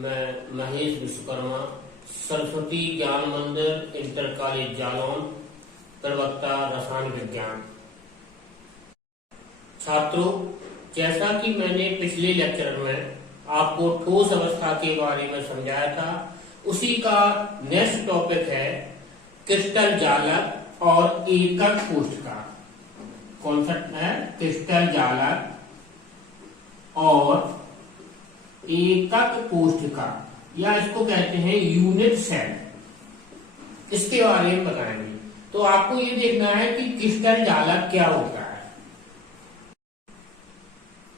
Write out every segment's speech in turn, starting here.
मैं महेश विश्वकर्मा, सरस्वती ज्ञान मंदिर इंटर कॉलेज जालौन, प्रवक्ता रसायन विज्ञान। छात्रों, जैसा कि मैंने पिछले लेक्चर में आपको ठोस अवस्था के बारे में समझाया था, उसी का नेक्स्ट टॉपिक है क्रिस्टल जालक और एकक कोशिका। कॉन्सेप्ट है क्रिस्टल जालक और एकक कोशिका, या इसको कहते हैं यूनिट सेल। इसके बारे में बताएंगे। तो आपको ये देखना है कि क्रिस्टल जालक क्या होता है,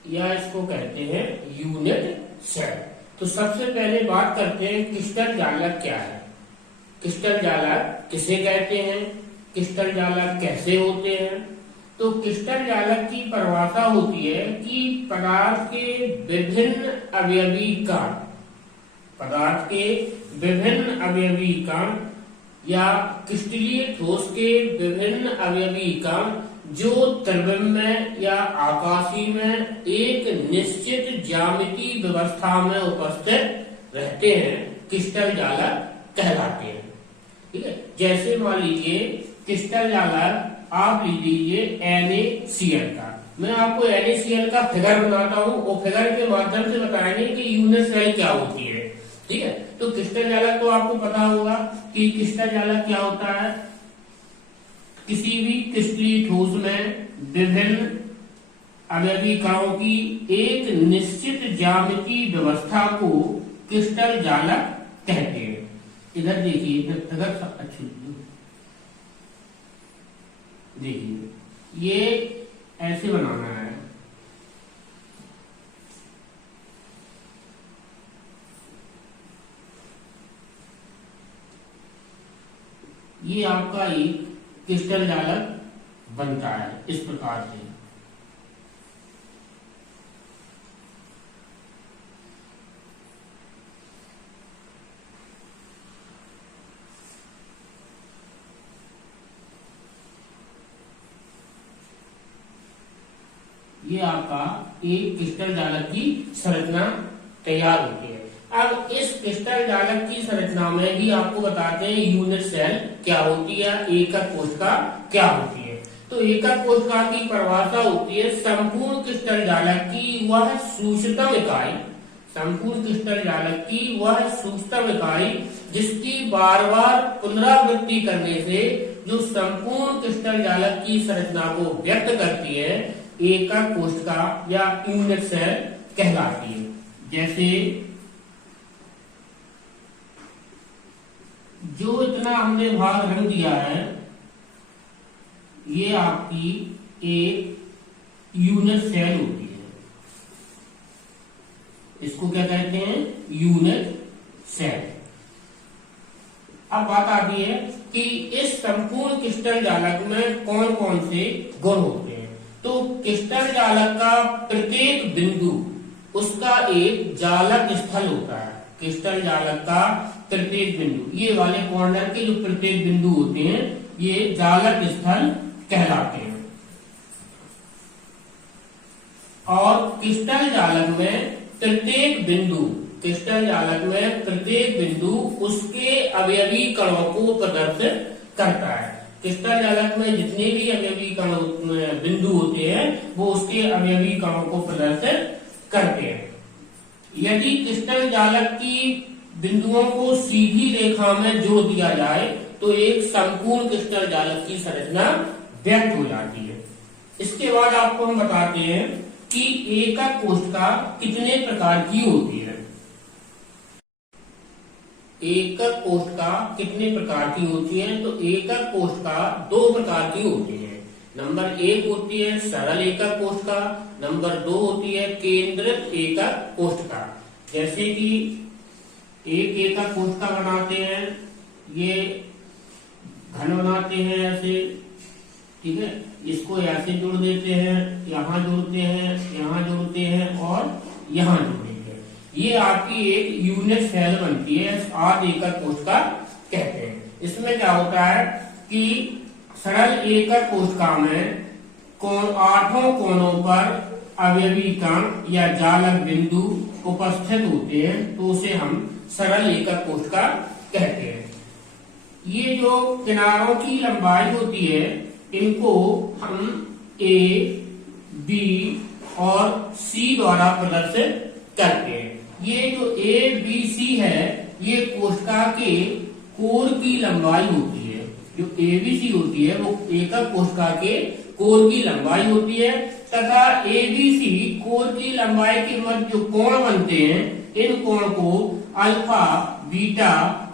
या इसको कहते हैं यूनिट सेल। तो सबसे पहले बात करते हैं क्रिस्टल जालक क्या है। क्रिस्टल जालक किसे कहते हैं, क्रिस्टल जालक कैसे होते हैं। तो क्रिस्टल जालक की परिभाषा होती है कि पदार्थ के विभिन्न अवयवी कण, पदार्थ के विभिन्न अवयवी कण या क्रिस्टलीय ठोस के विभिन्न अवयवी कण जो द्रव्यम में या आकाशीय में एक निश्चित ज्यामितीय व्यवस्था में उपस्थित रहते हैं, क्रिस्टल जालक कहलाते हैं। ठीक है, जैसे मान लीजिए क्रिस्टल जालक आप लीजिए NaCl का। मैं आपको NaCl का फिगर बनाता हूँ, वो फिगर के माध्यम से बताएंगे कि यूनिट सेल क्या होती है। ठीक है, तो क्रिस्टल जालक तो आपको पता होगा कि क्रिस्टल जालक क्या होता है। किसी भी क्रिस्टलीय ठोस में विभिन्न अवयवी कणों की एक निश्चित ज्यामितीय व्यवस्था को क्रिस्टल जालक कहते हैं। इधर देखिए, फिगर अच्छी देखिए, ये ऐसे बनाना है। ये आपका एक क्रिस्टल जालक बनता है इस प्रकार से। ये आपका एक क्रिस्टल जालक की संरचना तैयार होती है। अब इस क्रिस्टल जालक की संरचना में भी आपको बताते हैं यूनिट सेल क्या होती है, एकक कोशिका क्या होती है। तो एकक कोशिका की परिभाषा होती है संपूर्ण क्रिस्टल जालक की वह सूक्ष्मतम इकाई, संपूर्ण क्रिस्टल जालक की वह सूक्ष्मतम इकाई जिसकी बार बार पुनरावृत्ति करने से जो संपूर्ण क्रिस्टल जालक की संरचना को व्यक्त करती है, एकक कोशिका या यूनिट सेल कहलाती है। जैसे जो इतना हमने भाग रंग दिया है, ये आपकी एक यूनिट सेल होती है। इसको क्या कहते हैं, यूनिट सेल। अब बात आती है कि इस संपूर्ण क्रिस्टल जालक में कौन कौन से गुण होते हैं। तो क्रिस्टल जालक का प्रत्येक बिंदु उसका एक जालक स्थल होता है। क्रिस्टल जालक का प्रत्येक बिंदु, ये वाले कॉर्नर के जो प्रत्येक बिंदु होते हैं, ये जालक स्थल कहलाते हैं। और क्रिस्टल जालक में प्रत्येक बिंदु, क्रिस्टल जालक में प्रत्येक बिंदु उसके अवयवी कणों को प्रदर्शित करता है। क्रिस्टल जालक में जितने भी अवयवी कण बिंदु होते हैं, वो उसके अवयवी कणों को प्रदर्शित करते हैं। यदि क्रिस्टल जालक की बिंदुओं को सीधी रेखा में जोड़ दिया जाए तो एक संपूर्ण क्रिस्टल जालक की संरचना व्यक्त हो जाती है। इसके बाद आपको हम बताते हैं कि एकक कोशिका कितने प्रकार की होती है। एकक कोशिका कितने प्रकार की होती है। तो एकक कोशिका दो प्रकार की होती है। नंबर 1 होती है सरल एकक कोशिका, नंबर 2 होती है केंद्रित एकक कोशिका। जैसे कि एक एकक कोशिका बनाते हैं, ये घन बनाते हैं ऐसे, ठीक है, इसको ऐसे जोड़ देते हैं, यहाँ जोड़ते हैं, यहाँ जोड़ते हैं और यहाँ जोड़ते हैं। ये आपकी एक यूनिट सेल बनती है, आध एकक कोशिका कहते हैं। इसमें क्या होता है कि सरल एकक कोशिका में आठों कोनों पर अवयवी कण या जालक बिंदु उपस्थित होते हैं तो उसे हम सरल एकक कोशिका कहते हैं। ये जो किनारों की लंबाई होती है इनको हम ए, बी और सी द्वारा प्रदर्शित करते हैं। ये जो ए, बी, सी है ये कोशिका के कोर की लंबाई होती है। जो एबीसी होती है वो एकक कोशिका के कोर की लंबाई होती है तथा एबीसी कोर की लंबाई के मध्य जो कोण बनते हैं इन कोण को अल्फा, बीटा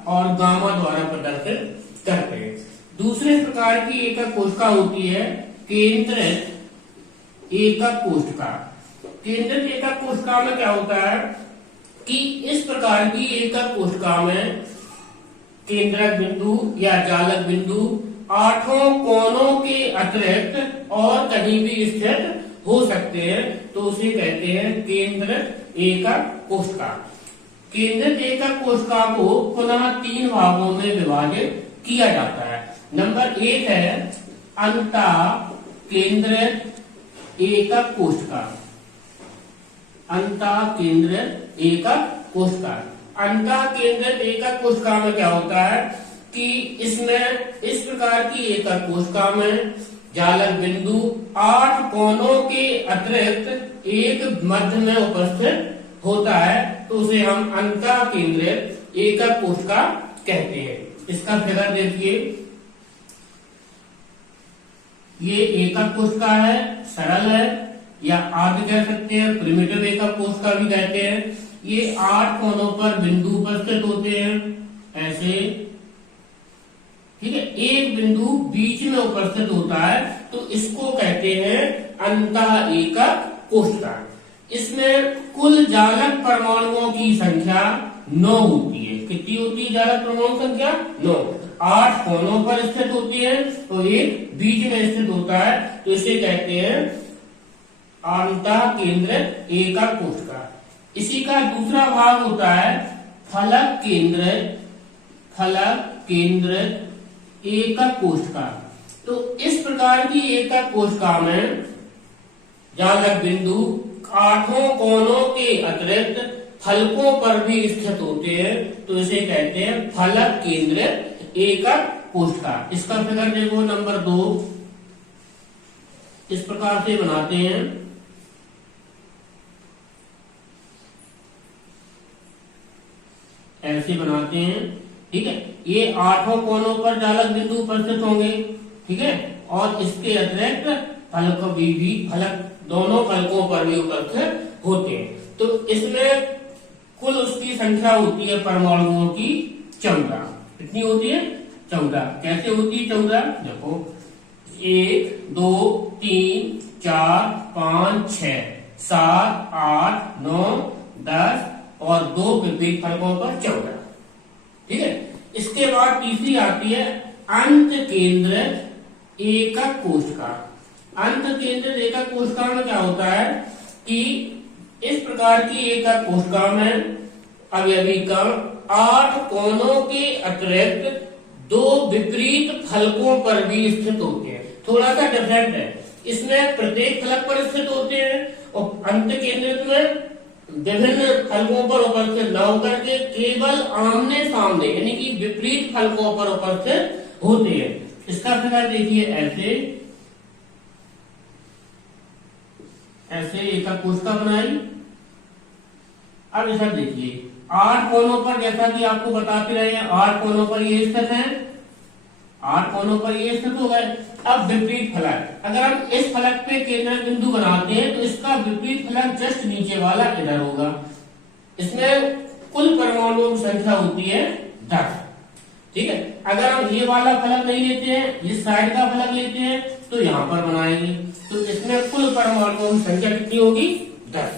और गामा द्वारा प्रदर्शित करते हैं। दूसरे प्रकार की एकक कोशिका होती है केंद्रित एकक कोशिका। केंद्रित एकक कोशिका में क्या होता है कि इस प्रकार की एकक कोशिका में केंद्रक बिंदु या जालक बिंदु 8 कोनों के अतिरिक्त और कहीं भी स्थित हो सकते हैं तो उसे कहते हैं केंद्रित एकक कोशिका। केंद्रित एकक कोशिका को पुनः 3 भागों में विभाजित किया जाता है। नंबर 1 है अंतः केंद्रित एकक कोशिका। अंतः केंद्रित एकक कोशिका। अंतः केंद्रित एकक कोशिका में क्या होता है कि इसमें इस प्रकार की एकक कोशिका में जालक बिंदु 8 कोनों के अतिरिक्त एक मध्य में उपस्थित होता है तो उसे हम अंतः केंद्रित एकक कोशिका कहते हैं। इसका फिगर देखिए, ये एकक कोशिका है, सरल है या आदि कह सकते हैं, प्रिमिटिव एकक कोशिका भी कहते हैं। ये 8 कोनों पर बिंदु उपस्थित होते हैं ऐसे, ठीक है। एक बिंदु बीच में उपस्थित होता है तो इसको कहते हैं अंतः एकक कोशिका। इसमें कुल जालक परमाणुओं की संख्या 9 होती है। कितनी होती है जालक परमाणु संख्या? 9। 8 कोनों पर स्थित होती है तो एक बीच में स्थित होता है तो इसे कहते हैं अंतः केंद्रित एकक कोशिका। इसी का दूसरा भाग होता है फलक केंद्रित एकक कोशिका। तो इस प्रकार की एकक कोशिका में जालक बिंदु 8 कोनों के अतिरिक्त फलकों पर भी स्थित होते हैं तो इसे कहते हैं फलक केंद्रित एकक कोशिका। इसका फिगर देखो नंबर 2, इस प्रकार से बनाते हैं। ऐसे बनाते हैं, ठीक है। ये 8 कोनों पर जालक बिंदु उपस्थित होंगे, ठीक है, और इसके अतिरिक्त फलक भी फलक दोनों फलकों पर भी उपस्थित होते हैं। तो इसमें कुल उसकी संख्या होती है परमाणुओं की 14। कितनी होती है? 14। कैसे होती है 14? देखो 1, 2, 3, 4, 5, 6, 7, 8, 9, 10 और 2 विपरीत फलकों पर 14, ठीक है। इसके बाद तीसरी आती है अंत केंद्रित एकक कोशिका। अंत केंद्रित एकक कोशिका में क्या होता है कि इस प्रकार की एकक कोशिका में अवयवी कण 8 कोनों के अतिरिक्त 2 विपरीत फलकों पर भी स्थित होते हैं। थोड़ा सा डिफरेंट है, इसमें प्रत्येक फलक पर स्थित होते हैं और अंत केंद्रित में विभिन्न फलकों पर उपस्थित न होकर के केवल आमने सामने यानी कि विपरीत फलकों पर उपस्थित होते हैं। इसका फिगर देखिए, ऐसे एकक कोशिका बनाई। अब इधर देखिए 8 कोनों पर, जैसा कि आपको बताते रहे हैं 8 कोनों पर ये स्थित है, 8 कोनों पर ये स्थित हो गए। अब विपरीत फलक, अगर हम इस फलक पे केंद्र बिंदु बनाते हैं तो इसका विपरीत फलक जस्ट नीचे वाला इधर होगा। इसमें कुल परमाणुओं की संख्या होती है 10, ठीक है। अगर हम ये वाला फलक नहीं लेते हैं, इस साइड का फलक लेते हैं तो यहाँ पर बनाएंगे तो इसमें कुल परमाणुओं की संख्या कितनी होगी? 10।